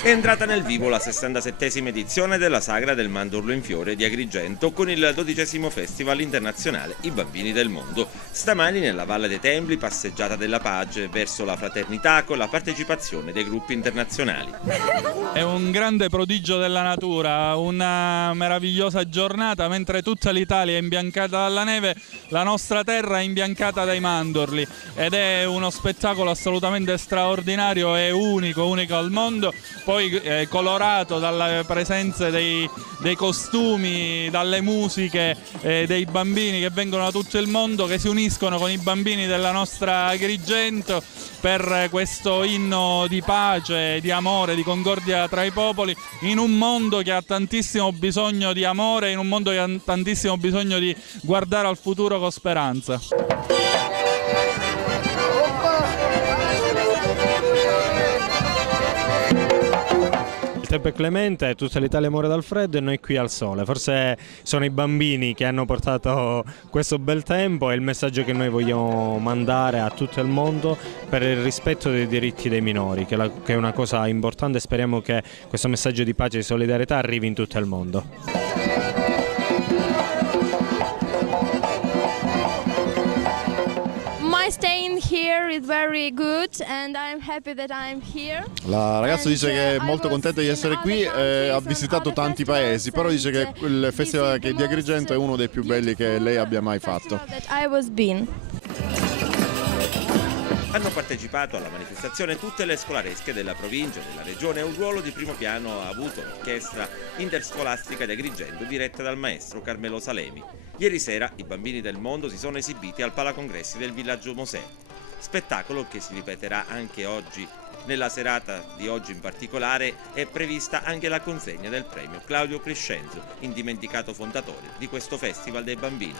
È entrata nel vivo la 67esima edizione della Sagra del Mandorlo in Fiore di Agrigento con il 12° Festival internazionale I Bambini del Mondo. Stamani nella Valle dei Templi, passeggiata della pace verso la fraternità con la partecipazione dei gruppi internazionali. È un grande prodigio della natura, una meravigliosa giornata, mentre tutta l'Italia è imbiancata dalla neve, la nostra terra è imbiancata dai mandorli ed è uno spettacolo assolutamente straordinario e unico al mondo. Poi colorato dalle presenze dei costumi, dalle musiche dei bambini che vengono da tutto il mondo, che si uniscono con i bambini della nostra Agrigento per questo inno di pace, di amore, di concordia tra i popoli, in un mondo che ha tantissimo bisogno di amore, in un mondo che ha tantissimo bisogno di guardare al futuro con speranza. Il tempo è clemente, tutta l'Italia muore dal freddo e noi qui al sole. Forse sono i bambini che hanno portato questo bel tempo e il messaggio che noi vogliamo mandare a tutto il mondo per il rispetto dei diritti dei minori, che è una cosa importante. Speriamo che questo messaggio di pace e di solidarietà arrivi in tutto il mondo. My staying here is very good and I'm happy that I'm here. La ragazza dice che è molto contenta di essere qui, ha visitato tanti paesi, però dice che il festival di Agrigento è uno dei più belli che lei abbia mai fatto. Hanno partecipato alla manifestazione tutte le scolaresche della provincia e della regione. Un ruolo di primo piano ha avuto l'orchestra interscolastica di Agrigento diretta dal maestro Carmelo Salemi. Ieri sera i Bambini del Mondo si sono esibiti al Palacongressi del Villaggio Mosè. Spettacolo che si ripeterà anche oggi. Nella serata di oggi in particolare è prevista anche la consegna del premio Claudio Crescenzo, indimenticato fondatore di questo Festival dei Bambini.